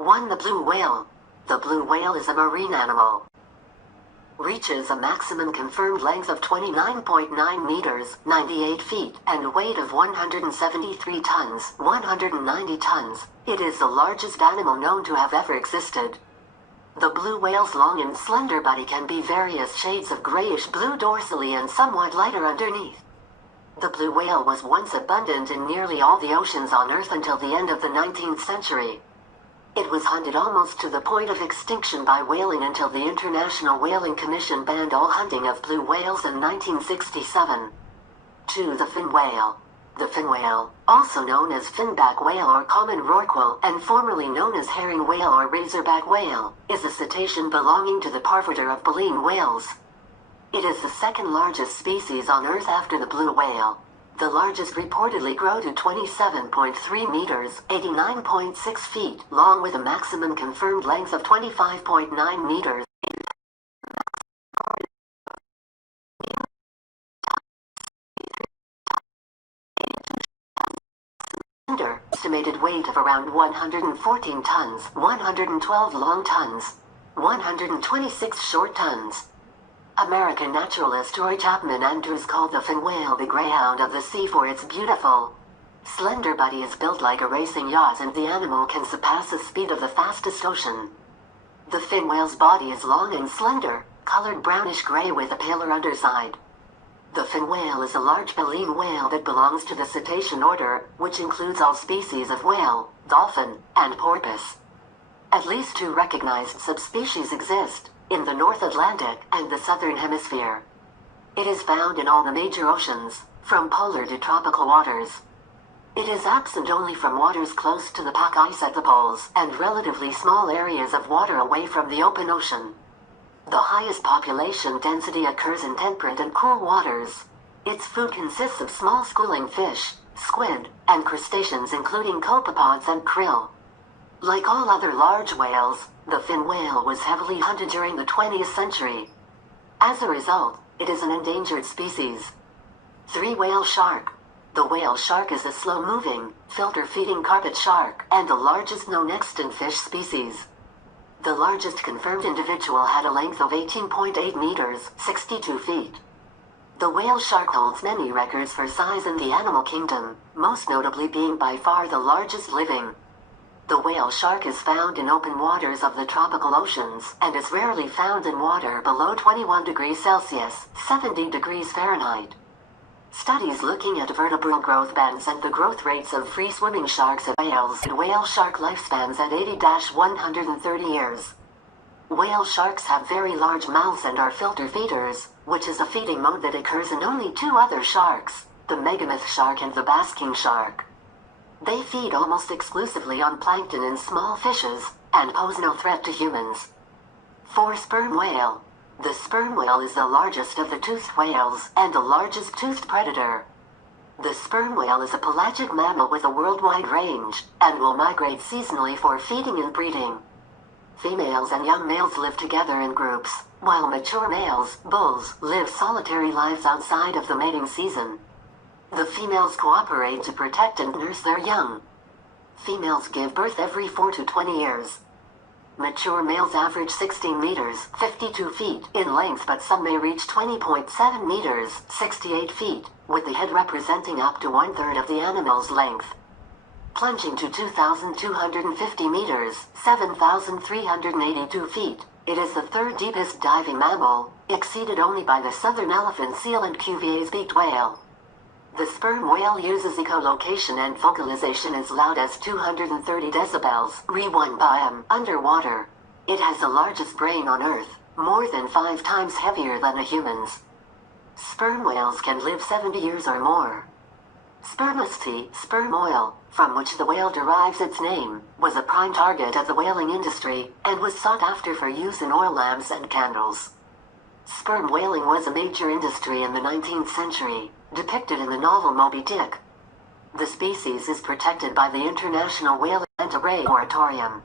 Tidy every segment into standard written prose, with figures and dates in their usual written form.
1. The blue whale. The blue whale is a marine animal. Reaches a maximum confirmed length of 29.9 meters, 98 feet, and weight of 173 tons, 190 tons. It is the largest animal known to have ever existed. The blue whale's long and slender body can be various shades of grayish-blue dorsally and somewhat lighter underneath. The blue whale was once abundant in nearly all the oceans on Earth until the end of the 19th century. It was hunted almost to the point of extinction by whaling until the International Whaling Commission banned all hunting of blue whales in 1967. 2. The fin whale. The fin whale, also known as finback whale or common rorqual, and formerly known as herring whale or razorback whale, is a cetacean belonging to the parvorter of baleen whales. It is the second largest species on Earth after the blue whale. The largest reportedly grow to 27.3 meters, 89.6 feet, long with a maximum confirmed length of 25.9 meters. Estimated weight of around 114 tons, 112 long tons, 126 short tons. American naturalist Roy Chapman Andrews called the fin whale the greyhound of the sea for its beautiful, slender body is built like a racing yacht, and the animal can surpass the speed of the fastest ocean. The fin whale's body is long and slender, colored brownish-gray with a paler underside. The fin whale is a large baleen whale that belongs to the cetacean order, which includes all species of whale, dolphin, and porpoise. At least 2 recognized subspecies exist, in the North Atlantic and the Southern Hemisphere. It is found in all the major oceans, from polar to tropical waters. It is absent only from waters close to the pack ice at the poles and relatively small areas of water away from the open ocean. The highest population density occurs in temperate and cool waters. Its food consists of small schooling fish, squid, and crustaceans including copepods and krill. Like all other large whales, the fin whale was heavily hunted during the 20th century. As a result, it is an endangered species. 3. Whale shark. The whale shark is a slow-moving, filter-feeding carpet shark and the largest known extant fish species. The largest confirmed individual had a length of 18.8 meters, 62 feet. The whale shark holds many records for size in the animal kingdom, most notably being by far the largest living. The whale shark is found in open waters of the tropical oceans and is rarely found in water below 21 degrees Celsius, 70 degrees Fahrenheit. Studies looking at vertebral growth bands and the growth rates of free-swimming sharks and whale shark lifespans at 80-130 years. Whale sharks have very large mouths and are filter feeders, which is a feeding mode that occurs in only 2 other sharks, the megamouth shark and the basking shark. They feed almost exclusively on plankton and small fishes, and pose no threat to humans. 4. Sperm whale. The sperm whale is the largest of the toothed whales and the largest toothed predator. The sperm whale is a pelagic mammal with a worldwide range, and will migrate seasonally for feeding and breeding. Females and young males live together in groups, while mature males, bulls, live solitary lives outside of the mating season. The females cooperate to protect and nurse their young. Females give birth every 4 to 20 years. Mature males average 16 meters, 52 feet, in length, but some may reach 20.7 meters, 68 feet, with the head representing up to 1/3 of the animal's length. Plunging to 2,250 meters, 7,382 feet, it is the 3rd deepest diving mammal, exceeded only by the southern elephant seal and Cuvier's beaked whale. The sperm whale uses echolocation and vocalization as loud as 230 decibels, Re1 bm, underwater. It has the largest brain on Earth, more than 5 times heavier than a human's. Sperm whales can live 70 years or more. Spermaceti, sperm oil, from which the whale derives its name, was a prime target of the whaling industry, and was sought after for use in oil lamps and candles. Sperm whaling was a major industry in the 19th century, depicted in the novel Moby Dick. The species is protected by the International Whaling Manta Ray Moratorium.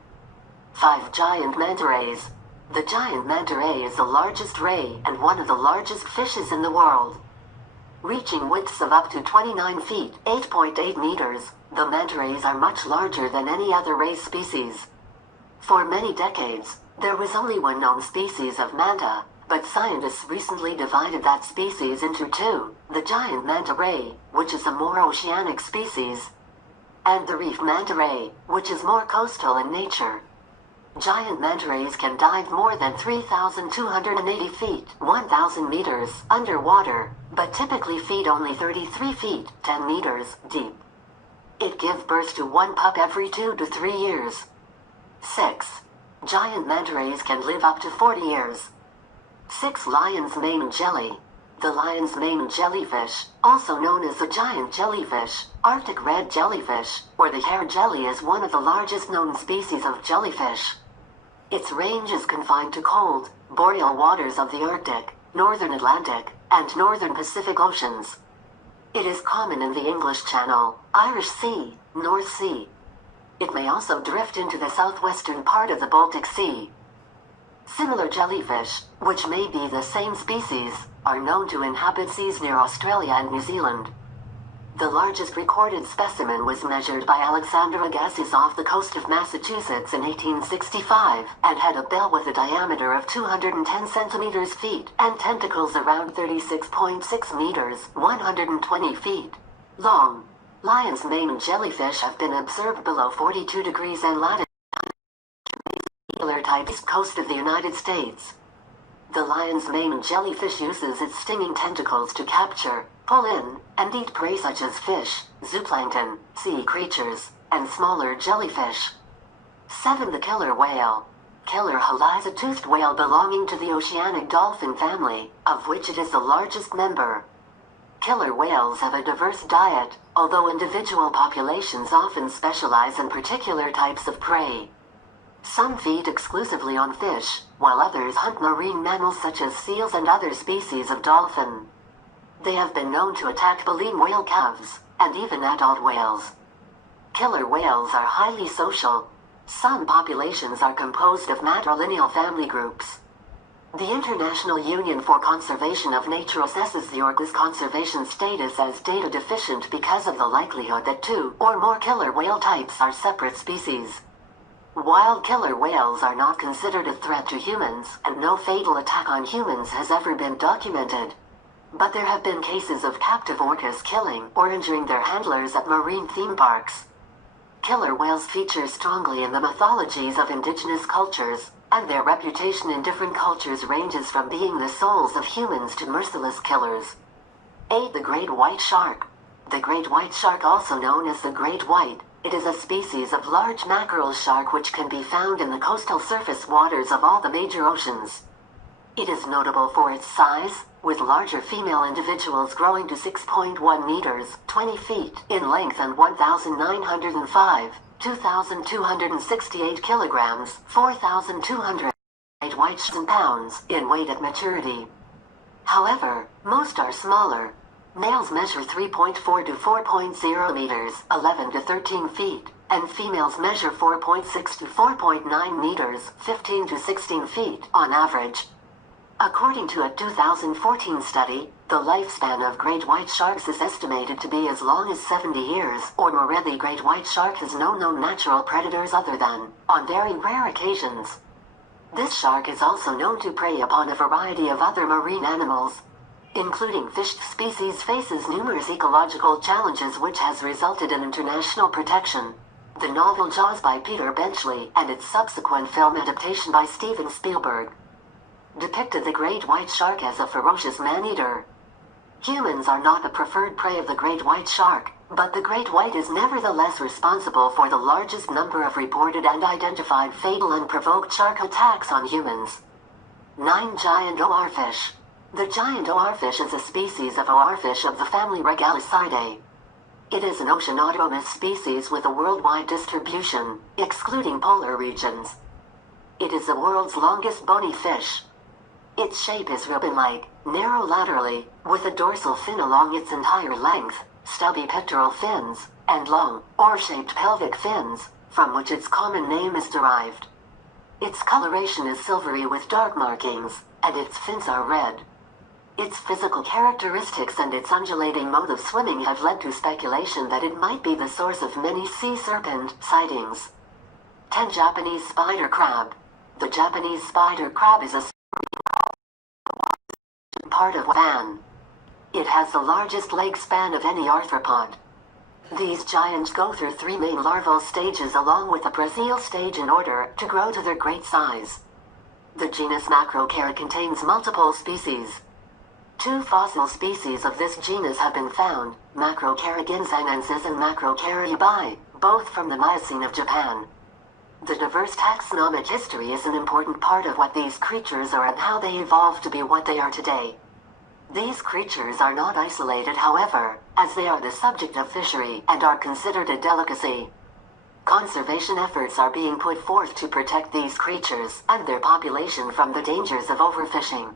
5. Giant manta rays. The giant manta ray is the largest ray and one of the largest fishes in the world. Reaching widths of up to 29 feet, 8.8 meters, the manta rays are much larger than any other ray species. For many decades, there was only one known species of manta, but scientists recently divided that species into two, the giant manta ray, which is a more oceanic species, and the reef manta ray, which is more coastal in nature. Giant manta rays can dive more than 3,280 feet, 1,000 meters, underwater, but typically feed only 33 feet, 10 meters, deep. It gives birth to one pup every 2 to 3 years. 6. Giant manta rays can live up to 40 years. 6. Lion's mane jelly. The lion's mane jellyfish, also known as the giant jellyfish, Arctic red jellyfish, or the hair jelly, is one of the largest known species of jellyfish. Its range is confined to cold, boreal waters of the Arctic, northern Atlantic, and northern Pacific Oceans. It is common in the English Channel, Irish Sea, North Sea. It may also drift into the southwestern part of the Baltic Sea. Similar jellyfish, which may be the same species, are known to inhabit seas near Australia and New Zealand. The largest recorded specimen was measured by Alexander Agassiz off the coast of Massachusetts in 1865, and had a bill with a diameter of 210 centimeters feet, and tentacles around 36.6 meters, 120 feet, long. Lion's mane jellyfish have been observed below 42 degrees in latitude, type east coast of the United States. The lion's mane jellyfish uses its stinging tentacles to capture, pull in, and eat prey such as fish, zooplankton, sea creatures, and smaller jellyfish. 7. The killer whale. Killer whale is a toothed whale belonging to the oceanic dolphin family, of which it is the largest member. Killer whales have a diverse diet, although individual populations often specialize in particular types of prey. Some feed exclusively on fish, while others hunt marine mammals such as seals and other species of dolphin. They have been known to attack baleen whale calves, and even adult whales. Killer whales are highly social. Some populations are composed of matrilineal family groups. The International Union for Conservation of Nature assesses the orca's conservation status as data deficient because of the likelihood that two or more killer whale types are separate species. Wild killer whales are not considered a threat to humans, and no fatal attack on humans has ever been documented. But there have been cases of captive orcas killing or injuring their handlers at marine theme parks. Killer whales feature strongly in the mythologies of indigenous cultures, and their reputation in different cultures ranges from being the souls of humans to merciless killers. 8. The great white shark. The great white shark, also known as the great white, it is a species of large mackerel shark which can be found in the coastal surface waters of all the major oceans. It is notable for its size, with larger female individuals growing to 6.1 meters, 20 feet, in length and 1,905, 2,268 kilograms, 4,200 white pounds in weight at maturity. However, most are smaller. Males measure 3.4 to 4.0 meters, 11 to 13 feet, and females measure 4.6 to 4.9 meters, 15 to 16 feet, on average. According to a 2014 study, the lifespan of great white sharks is estimated to be as long as 70 years or more. The great white shark has no known natural predators other than, on very rare occasions. This shark is also known to prey upon a variety of other marine animals, including fish species. Faces numerous ecological challenges which has resulted in international protection. The novel Jaws by Peter Benchley and its subsequent film adaptation by Steven Spielberg depicted the great white shark as a ferocious man-eater. Humans are not a preferred prey of the great white shark, but the great white is nevertheless responsible for the largest number of reported and identified fatal unprovoked shark attacks on humans. 9. Giant oarfish. The giant oarfish is a species of oarfish of the family Regalicidae. It is an oceanodromous species with a worldwide distribution, excluding polar regions. It is the world's longest bony fish. Its shape is ribbon-like, narrow laterally, with a dorsal fin along its entire length, stubby pectoral fins, and long, oar-shaped pelvic fins, from which its common name is derived. Its coloration is silvery with dark markings, and its fins are red. Its physical characteristics and its undulating mode of swimming have led to speculation that it might be the source of many sea serpent sightings. 10. Japanese spider crab. The Japanese spider crab is a part of fan. It has the largest leg span of any arthropod. These giants go through 3 main larval stages along with the Brazil stage in order to grow to their great size. The genus Macrocara contains multiple species. 2 fossil species of this genus have been found, Macrocara ginsanensis and Macrocara ibai, both from the Miocene of Japan. The diverse taxonomic history is an important part of what these creatures are and how they evolved to be what they are today. These creatures are not isolated, however, as they are the subject of fishery and are considered a delicacy. Conservation efforts are being put forth to protect these creatures and their population from the dangers of overfishing.